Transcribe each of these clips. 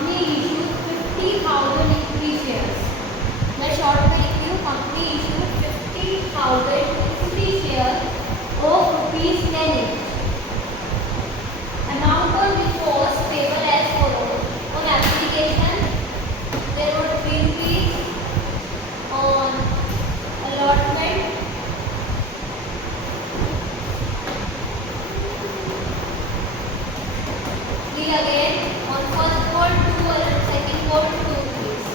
Company issue 50,000 equity shares. मैं short में लिखती हूँ, company issue 50,000 equity share of ₹10 each। Amount on which was payable as follows: on application there were ₹3, on allotment again, on first call 2 and second call 2 rupees.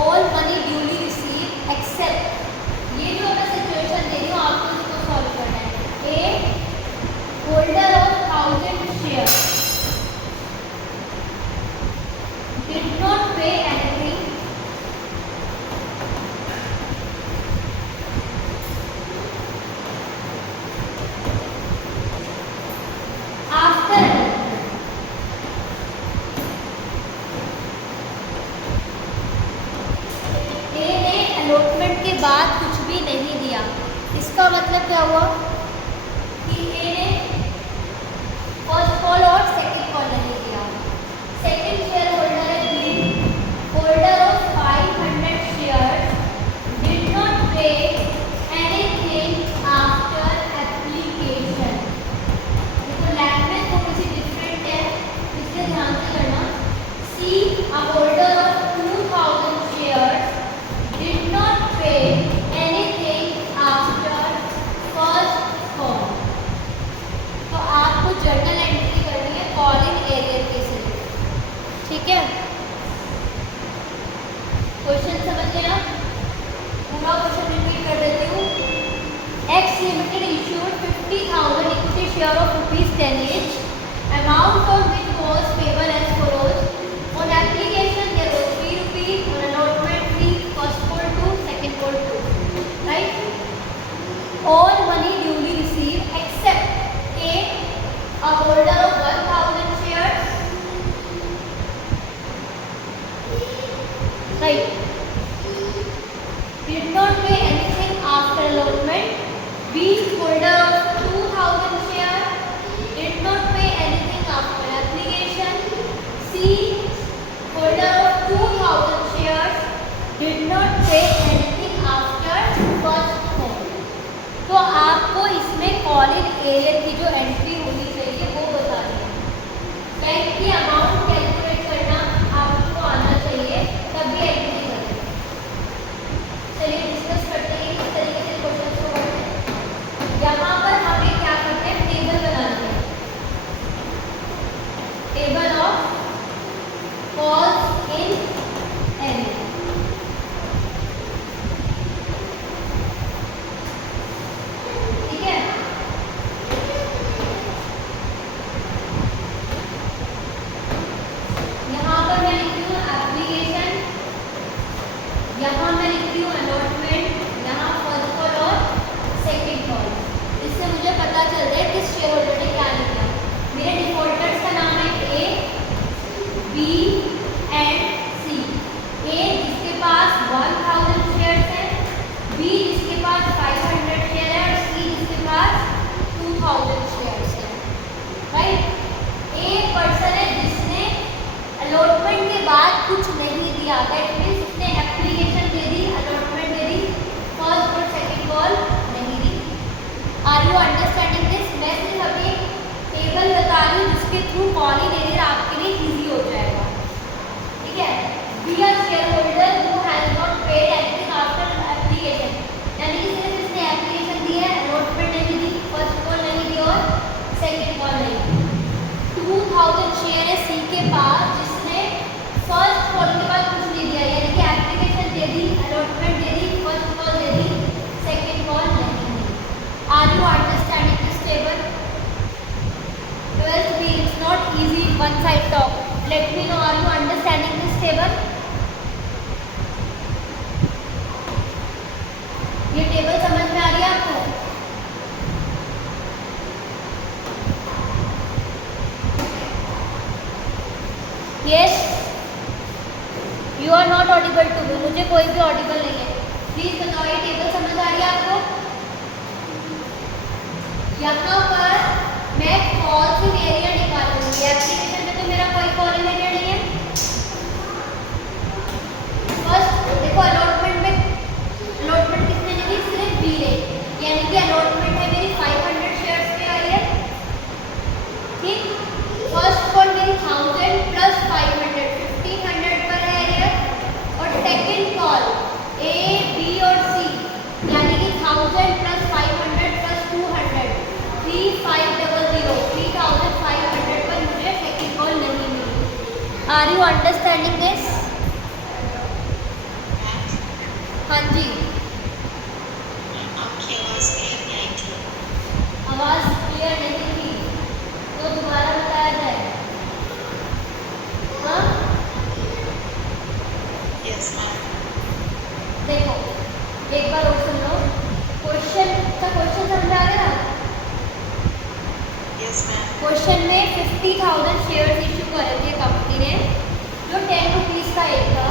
All money duly received except, ये जो मैं situation दे रही हूँ आपको इसको solve करना है। A holder of 1000 share did not pay anything after allotment के बाद कुछ भी नहीं दिया। इसका मतलब क्या हुआ कि ए ने फर्स्ट कॉल और सेकंड कॉल नहीं दिया। सेकंड शेयर होल्डर है B, holder of 500 shares did not pay anything after application. देखो लैंग्वेज थोड़ी सी डिफरेंट है, इसलिए ध्यान से करना। C a holder of 2000 shares did not pay anything after first call। तो आपको जर्नल एंट्री करनी है कॉल इन एरियर के सिर्फ, ठीक है। क्वेश्चन समझ लेना, पूरा क्वेश्चन रिपीट कर देती हूँ। X limited issued 50,000 equity share of ₹10 each, amount of which was payable as follows: on application there was ₹3, on allotment 3, first call 2, second call 2, right. All money duly receive except a a holder of 1000 shares, right, did not pay anything after allotment। B holder of 2000 shares did not pay anything after application। C holder of 2000 shares did not pay anything after first call। तो आपको इसमें call in arrear की जो entry होनी चाहिए वो बतानी है। बैंक की अमाउंट कैलकुलेट करना आपको आना चाहिए, तभी एंट्री करें। चलिए डिस्कस करते हैं किस तरीके से क्वेश्चन को करते हैं। यहाँ पर हमें क्या करते हैं, टेबल बनानी है। Table of calls in arrear, ठीक है। यहाँ पर मैं लिखती हूँ एप्लीकेशन, यहाँ मैं लिखती हूँ अलॉटमेंट, यहाँ फर्स्ट कॉल और सेकंड कॉल। इससे मुझे पता चल रहा है किस शेयर होल्डर ने क्या लिखा। मेरे डिफॉल्टर्स का नाम है ए, बी एंड सी। ए जिसके पास 1000 शेयर्स है, बी जिसके पास 500 शेयर है और सी जिसके पास 2000 शेयर्स है, राइट। एक पर्सन है जिसने अलॉटमेंट के बाद कुछ नहीं दिया, दैट मीन्स उसने एप्लीकेशन दे दी, अलॉटमेंट दे दी, फर्स्ट और सेकंड कॉल नहीं दी। Are you understanding this? मैं सिर्फ अभी टेबल बता रही हूँ जिसके थ्रू कॉल इन एरियर आपके लिए इजी हो जाएगा, ठीक है। B R share holder who has not paid anything after application, यानी कि सिर्फ इसने एप्लीकेशन दी है, अलॉटमेंट नहीं दी, फर्स्ट कॉल नहीं दी और सेकंड कॉल नहीं दी। 2000 शेयर है सी के पास जिसने फर्स्ट कॉल के बाद कुछ नहीं दिया, यानी कि एप्लीकेशन दे दी, अलॉटमेंट दे दी, फर्स्ट कॉल दे दी, सेकंड कॉल नहीं दी। Are you understanding this table? 12th B, it's not easy one side talk. Let me know, are you understanding this table? ये टेबल समझ में आ रही है आपको? Yes, you are not audible to me, मुझे कोई भी ऑडिबल नहीं है। प्लीज बताओ ये टेबल समझ आ रही है आपको? यहाँ पर मैं कॉल इन एरिया निकालूंगी, एप्लीकेशन में तो मेरा कोई कॉल इन एरिया ठीक, फर्स्ट कॉल मेरी 1000 प्लस 500 1500 पर है एरियर। और सेकंड कॉल ए बी और सी यानी कि 1000 प्लस 500 प्लस 200 3500 3500 पर मुझे सेकंड कॉल नहीं मिली। Are you understanding this? हाँ जी, आवाज़ क्लियर नहीं थी तो दोबारा बताया जाए। हाँ देखो एक बार और सुन लो, क्वेश्चन समझ आ गया? क्वेश्चन में 50,000 शेयर इश्यू करे थे कंपनी ने, जो 10 रुपीज़ का एक था।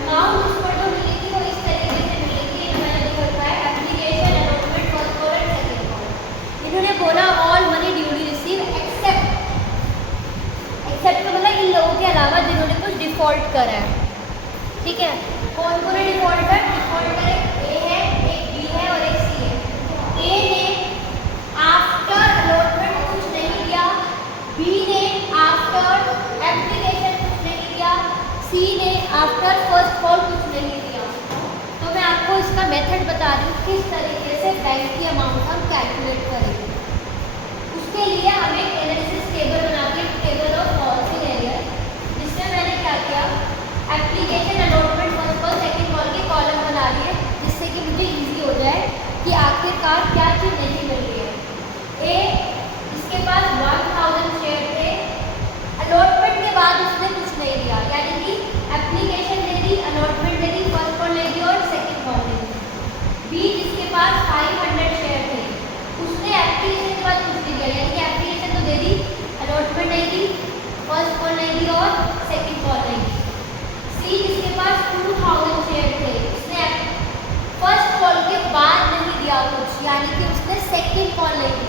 अमाउंट उस पर जो मिलेगी वो इस तरीके से मिलेगी, मैंने लिख रखा है application allotment first call and second call. इन्होंने बोला all money duly receive except तो मतलब इन लोगों के अलावा जिन्होंने कुछ डिफॉल्ट करा है। ठीक है, कौन कौन है डिफॉल्टर? डिफॉल्टर ए है, एक बी है और एक सी है। ए ने आफ्टर अलॉटमेंट कुछ नहीं दिया, बी ने आफ्टर एप्लीकेशन कुछ नहीं दिया, सी ने आफ्टर फर्स्ट कॉल कुछ नहीं दिया। तो मैं आपको इसका मेथड बता रही हूँ किस तरीके से बैंक की अमाउंट हम कैलकुलेट करेंगे। उसके लिए हमें एनालिसिस टेबल बना के table of falls in arrear, जिसमें मैंने क्या किया, application allotment first call second call के कॉलम बना लिए, जिससे कि मुझे इजी हो जाए कि आखिरकार क्या चीज़ नहीं मिल रही है। ए इसके पास 1000 शेयर थे, अलॉटमेंट के बाद उसने कुछ नहीं दिया, यानी कि एप्लीकेशन दे दी, अलॉटमेंट दे दी, फर्स्ट कॉल ले दी और सेकंड कॉल ले दी। बी जिसके पास 500 शेयर थे, उसने एप्लीकेशन के बाद कुछ नहीं दिया, यानी कि एप्लीकेशन तो दे दी, अलॉटमेंट नहीं दी, फर्स्ट कॉल नहीं दी और सेकंड कॉल नहीं दी। सी जिसके पास 2000 शेयर थे, उसने फर्स्ट कॉल के बाद नहीं दिया कुछ, यानी कि उसने सेकंड कॉल नहीं दी,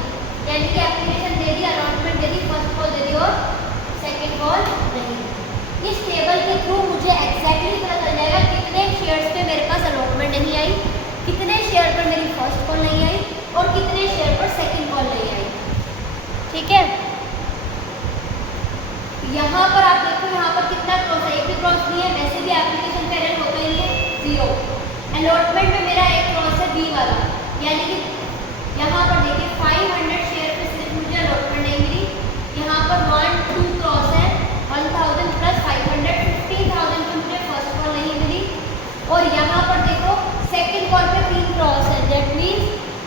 यानी कि एप्लीकेशन दे दी, अलॉटमेंट दे दी, फर्स्ट कॉल दे दी और सेकंड कॉल नहीं दी। इस टेबल के थ्रू मुझे एग्जैक्टली पता चल जाएगा कितने शेयर्स पे मेरे पास अलॉटमेंट नहीं आई, कितने शेयर पर मेरी फर्स्ट कॉल नहीं आई और कितने शेयर पर सेकंड कॉल नहीं आई। ठीक है, यहाँ पर आप देखो, यहाँ पर कितना क्रॉस है, एक भी क्रॉस नहीं है, वैसे भी एप्लीकेशन पे एरर होता ही है 0। अलॉटमेंट में मेरा एक क्रॉस है बी वाला, यानी कि यहाँ पर देखिए 500 शेयर पे सिर्फ मुझे अलॉटमेंट नहीं मिली, यहाँ पर 1 2 क्रॉस है, 1000 प्लस 500 15,000 पे मुझे फर्स्ट कॉल नहीं मिली। और यहाँ पर देखो सेकंड कॉल पे 3 क्रॉस है, दैट मीन्स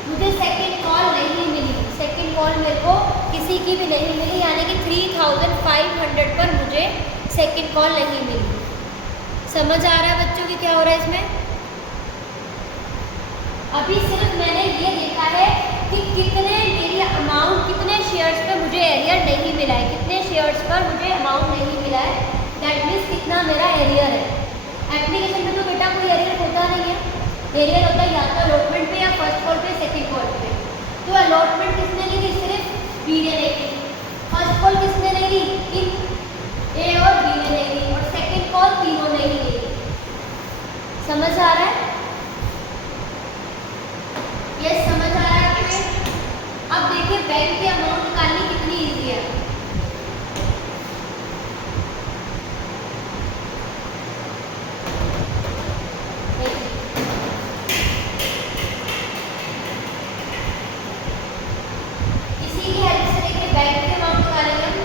मुझे सेकंड कॉल नहीं मिली, सेकंड कॉल मेरे को किसी की भी नहीं मिली, यानी कि 3500 पर मुझे सेकंड कॉल नहीं मिली। समझ आ रहा है बच्चों की क्या हो रहा है इसमें? अभी सिर्फ मैंने ये देखा है कि कितने मेरी अमाउंट, कितने शेयर्स पे मुझे एरियर नहीं मिला है, कितने शेयर्स पर मुझे अमाउंट नहीं मिला है, दैट मीन्स कितना मेरा एरियर है। एप्लीकेशन में तो बेटा कोई एरियर होता नहीं है, एरियर होता है या तो अलॉटमेंट पे या फर्स्ट कॉल पे सेकंड कॉल पे। तो अलॉटमेंट किसने नहीं दी? सिर्फ बी ने नहीं दी। फर्स्ट कॉल किसने नहीं दी? ए और बी ने नहीं दी, और सेकंड कॉल तीनों ने ही नहीं दी। समझ आ रहा है? यस, समझ आ रहा है आपको? अब देखिए बैंक की अमाउंट निकालनी कितनी इजी है। इसी की हेल्प से देखिए बैंक की अमाउंट निकालेंगे हम।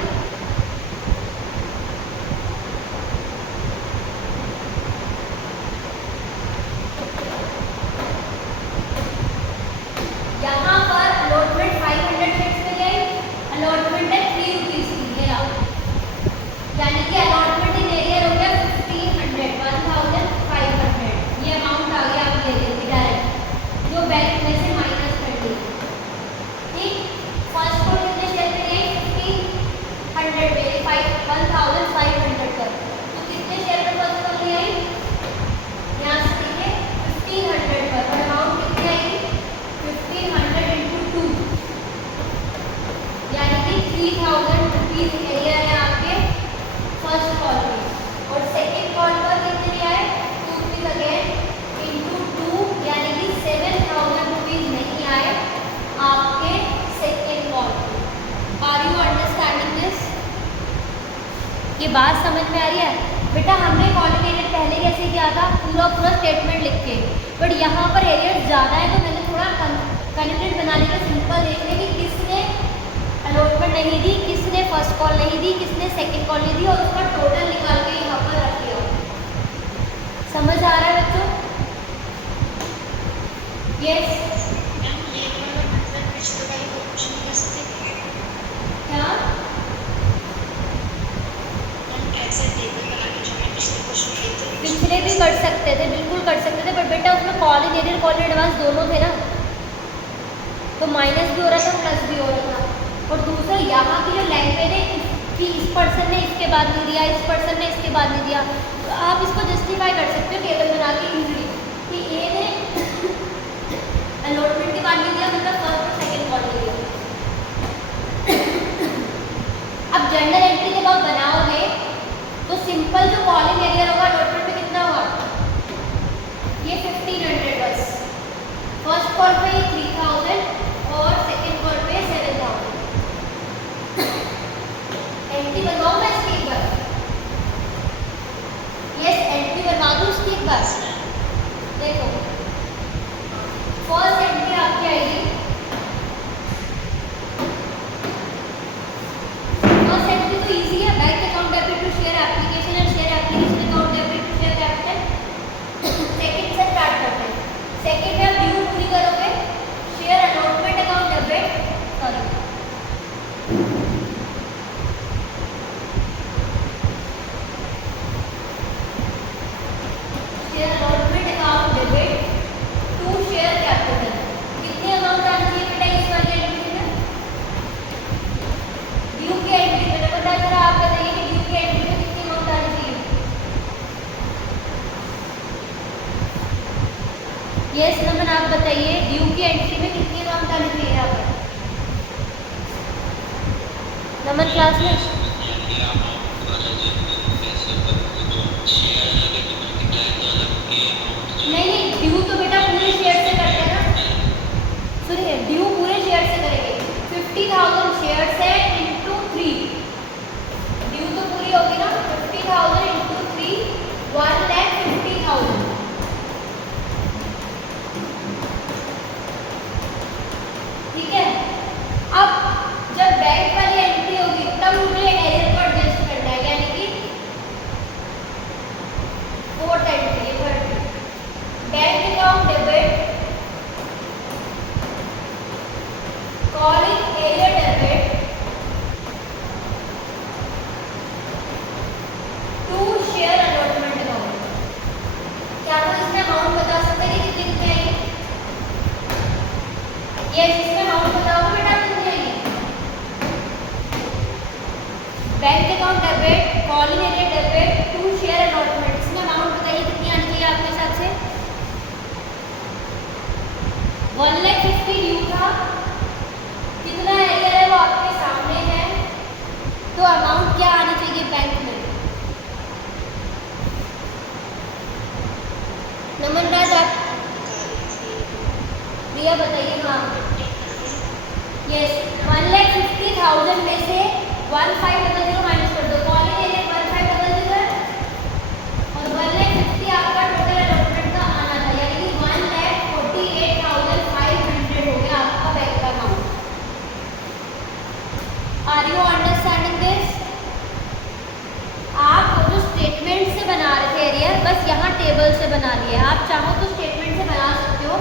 ये बात समझ में आ रही है बेटा? हमने कोऑर्डिनेटेड पहले कैसे किया था, पूरा स्टेटमेंट लिख के, बट यहाँ पर एरियर ज़्यादा है तो मैंने थोड़ा कनेक्टेड बनाने का सिंपल देखने कि किसने अलॉटमेंट नहीं दी, किसने फर्स्ट कॉल नहीं दी, किसने सेकंड कॉल नहीं दी, और उसका टोटल निकाल के यहाँ पर रख दिया। समझ आ रहा है बच्चों? यस क्या पिछले भी कर सकते थे, बिल्कुल कर सकते थे, बट बेटा उसमें call in arrear call in advance दोनों थे ना, तो माइनस भी हो रहा था प्लस भी हो रहा था। और दूसरा यहाँ की जो लैंग्वेज है कि इस पर्सन ने इसके बाद नहीं दिया, इस पर्सन ने इसके बाद नहीं दिया, तो आप इसको जस्टिफाई कर सकते हो टेबल बना के इजीली कि ए ने अलॉटमेंट के बाद नहीं दिया, मतलब फर्स्ट और सेकंड कॉल नहीं दिया। अब जर्नल एंट्री जब आप बनाओगे तो सिंपल जो कॉलिंग एरियर होगा अलॉटमेंट में कितना होगा, ये 1500 बस। फर्स्ट कॉल पे ये 3000 और सेकंड कॉल पे 7000। एंट्री बनवाऊं मैं इसकी एक बार? यस एंट्री बनवा दूं इसकी एक बार। देखो फर्स्ट एंट्री आपकी आएगी, फर्स्ट एंट्री तो इजी है, bank account debit to share application and share application account debit to share capital. Second से स्टार्ट करते हैं। सेकंड में आप ड्यू पूरी करोगे, share allotment account debit, sorry share allotment account debit to share capital. कितनी amount आनी चाहिए बेटा इस वाली एंट्री में? ड्यू की एंट्री में पता है, जरा आप बताइए कि ड्यू की एंट्री में कितनी अमाउंट आनी चाहिए? यस नमन आप बताइए ड्यू की एंट्री में कितनी अमाउंट आनी चाहिए यहाँ पर? नमन क्लास में नहीं, ड्यू तो बेटा पूरे शेयर से करते हैं ना, सुनिए ड्यू पूरे शेयर से करेंगे। 50,000 शेयर से इंटू 3, ड्यू तो पूरी होगी ना, 50,000 इंटू 3 1,50,000। ठीक है, अब जब बैंक वाली एंट्री होगी तब मुझे एरियर को एडजस्ट करना है, यानी कि fourth entry bank account debit calling arrear debit to share allotment account. क्या हम इसमें अमाउंट बता सकते हैं कि कितने कितने आएंगे? यस इसमें अमाउंट बताओगे बेटा कितने आएंगे? Bank account debit calling arrear debit to share allotment, इसमें अमाउंट बताइए कितनी आनी चाहिए आपके हिसाब से? 1,50,000 ड्यू था, कितना एरियर है वो आपके सामने है, तो अमाउंट क्या आनी चाहिए बैंक में? नमन राज आप प्रिया बताइए। हाँ यस 1,50,000 में से 1,500 माइनस कर दो, कॉलिंग एरियर 1,500 और 1,50,000 आपका टोटल अलॉटमेंट का आना था, यानी कि 1,48,500 हो गया आपका बैंक का amount. Are you understanding this? आप जो स्टेटमेंट से बना रहे थे एरियर, बस यहाँ टेबल से बना लिया। आप चाहो तो स्टेटमेंट से बना सकते हो,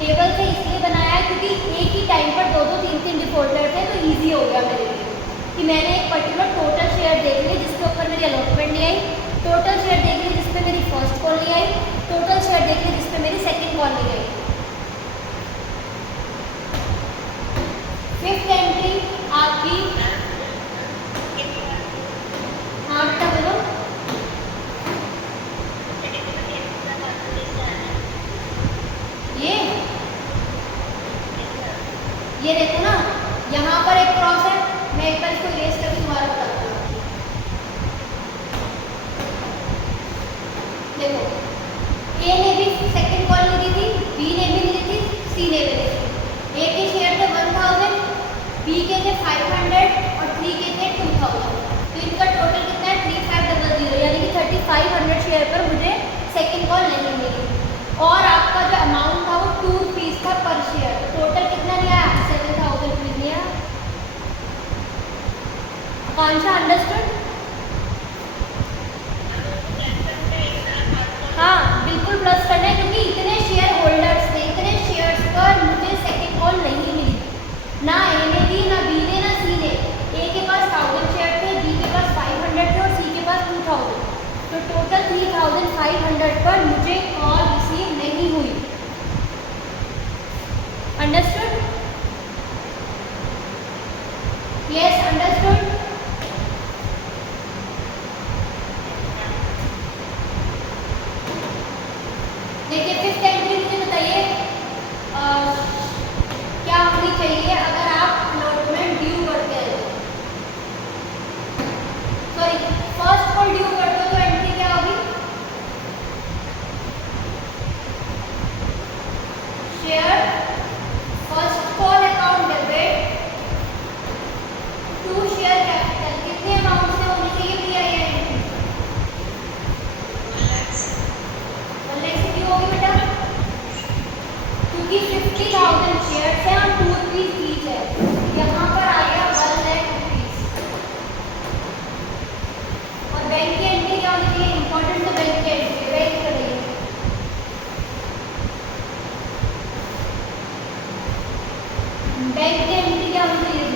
टेबल से इसलिए बनाया है क्योंकि एक ही टाइम पर 2-2, 3-3 डिफॉल्टर थे, तो इजी हो गया मेरे लिए कि मैंने एक पर्टिकुलर टोटल शेयर देख ली जिसके ऊपर मेरी अलॉटमेंट नहीं आई, टोटल शेयर देख ली जिसपे मेरी फर्स्ट कॉल नहीं आई, टोटल शेयर देख ली जिसपे मेरी सेकंड कॉल नहीं आई। फिफ्थ एंट्री आपकी, हाँ बेटा बोलो। ये देखो ना यहाँ पर एक क्रॉस है, मैं एक बार इसको इरेज करके दोबारा बताती हूँ। देखो ए ने भी सेकंड कॉल नहीं दी थी, बी ने भी नहीं दी थी, सी ने भी नहीं दी। ए के शेयर थे 1,000, बी के थे 500 और 3 के थे 2,000, तो इनका टोटल कितना है 3,500। और आपका जो अमाउंट था वो 2 रुपीज़ था पर शेयर। टोटल कितना लिया? 7000 रुपीज़ लिया। आकांक्षा अंडरस्टूड? हाँ बिल्कुल प्लस करना है, क्योंकि इतने शेयर होल्डर्स थे, इतने शेयर्स पर मुझे सेकंड कॉल नहीं मिली, ना ए ने दी, ना बी ने, ना सी ने। ए के पास 1000 शेयर थे, बी के पास 500 थे और सी के पास 2000। तो टोटल 3500 पर मुझे कॉल रिसीव नहीं हुई। अंडरस्टूड? Yes understood. देखिए फिफ्थ एंट्री मुझे बताइए क्या होनी चाहिए अगर आप अलॉटमेंट ड्यू करते हैं। सॉरी, फर्स्ट कॉल ड्यू करते हो तो एंट्री क्या होगी? Share first call account debit to share capital. कितने अमाउंट से होनी चाहिए भैया ये एंट्री? 1 लाख से क्यों होगी बेटा? क्योंकि 50,000 शेयर्स हैं और 2 रुपीज़ ईच है। यहाँ पर आ गया 1 लाख रुपीज़। और बैंक की एंट्री क्या होनी चाहिए? इंपॉर्टेंट तो बैंक की एंट्री बैंक कर रही है। बैंक की एंट्री क्या होनी चाहिए?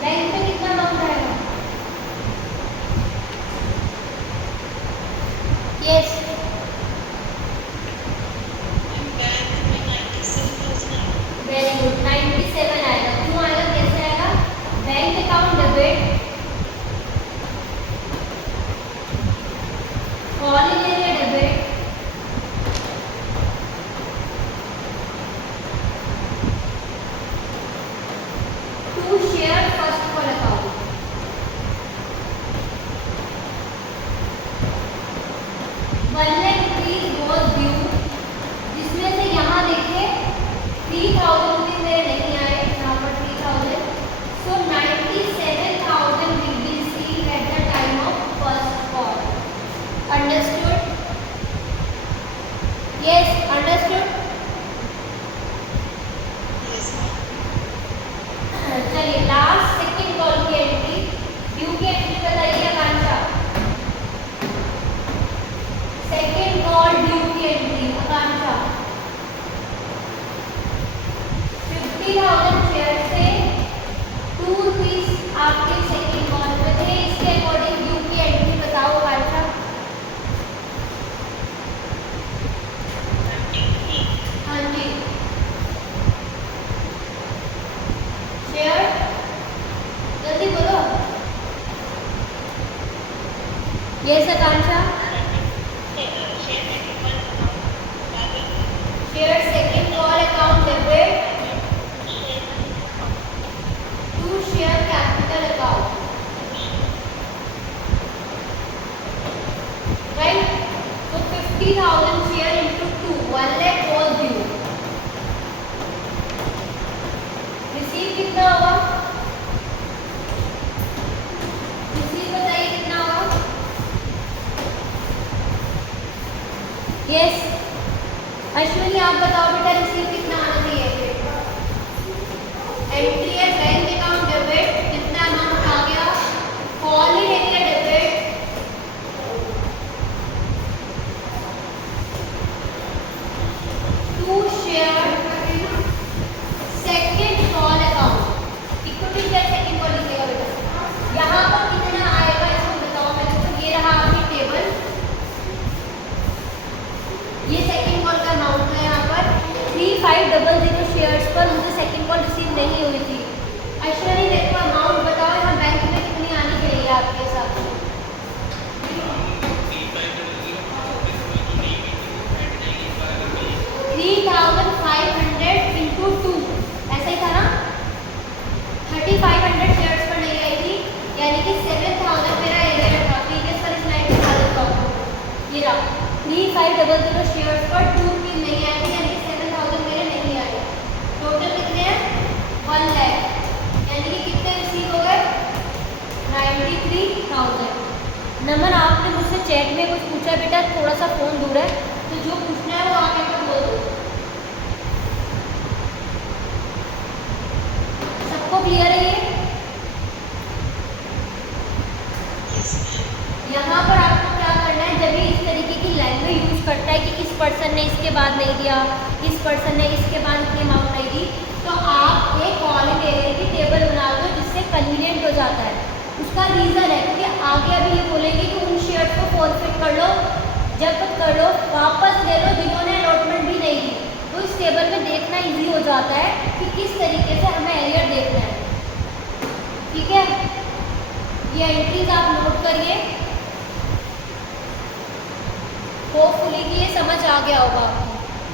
बैंक में कितना अमाउंट आएगा? यस वेरी गुड, 97 आएगा। क्यों आएगा? कैसे आएगा? बैंक अकाउंट डेबिट कॉल ले लिया debit to share first call account. जिसमें से यहाँ देखिए 3000 रुपीज़ मेरे नहीं आए, यहाँ पर 3000, सो 97,000 will be received at the time of first call. Understood? Yes understood. चलिए लास्ट सेकंड कॉल की एंट्री, ड्यू की एंट्री बताइए आकांक्षा। सेकंड कॉल ड्यू की एंट्री आकांक्षा। 50,000 शेयर से 2 रुपीज़ आपके सेकंड कॉल पे थे, इसके अकॉर्डिंग ड्यू की एंट्री बताओ आकांक्षा। हाँ जी शेयर जल्दी बोलो। Yes Akanksha. Share second call account debit to share capital account, right? तो 50,000 share into 2, 1 lakh was due। Receive कितना होगा? रिसीव बताइए कितना होगा? यस अश्विनी आप बताओ बेटा रिसीव कितना आना चाहिए? एंट्री है बैंक अकाउंट डेबिट, कितना अमाउंट आ गया? कॉल ही ले लिया debit to share second call account. Equity share second call लीजिएगा बेटा। यहाँ पर कितना आएगा इसको बताओ मेरे को। ये रहा आपकी टेबल, ये सेकंड कॉल का अमाउंट है। यहाँ पर 3500 शेयर्स पर मुझे सेकंड कॉल रिसीव नहीं हुई थी। अश्विनी देखो अमाउंट बताओ यहाँ बैंक में कितनी आनी चाहिए आपके हिसाब से? 3,500 इंटू 2 ऐसा ही था ना? 3,500 शेयर्स पर नहीं आई थी, यानी कि 7,000 मेरा एरिया था। प्रीवियस पर इतना एक ये रहा 3,500 शेयर्स पर 2 रुपीज़ नहीं आई थी, यानी कि 7,000 मेरे नहीं आए। टोटल कितने हैं? 1 लाख, यानी कि कितने रिसीव हो गए? 93,000। नमन आपने मुझसे चैट में कुछ पूछा बेटा, थोड़ा सा फ़ोन दूर है, तो जो पूछना है वो आके पर बोल दो। सबको क्लियर है ये? यहाँ पर आपको क्या करना है, जब भी इस तरीके की लैंग्वेज यूज करता है कि इस पर्सन ने इसके बाद नहीं दिया, इस पर्सन ने इसके बाद इतनी अमाउंट नहीं दी, तो आप एक कॉलम एरिया की टेबल बना दो जिससे कन्वीनियंट हो जाता है। उसका रीज़न है क्योंकि आगे अभी ये बोलेंगे कि उन शेयर्स को फॉरफिट कर लो, जब्त कर लो, वापस ले लो जिन्होंने अलॉटमेंट भी नहीं दी। तो इस टेबल में देखना ईजी हो जाता है कि किस तरीके से हमें एरियर देखना है। ठीक है, ये एंट्रीज आप नोट करिए। होपफुली कि ये समझ आ गया होगा आपको।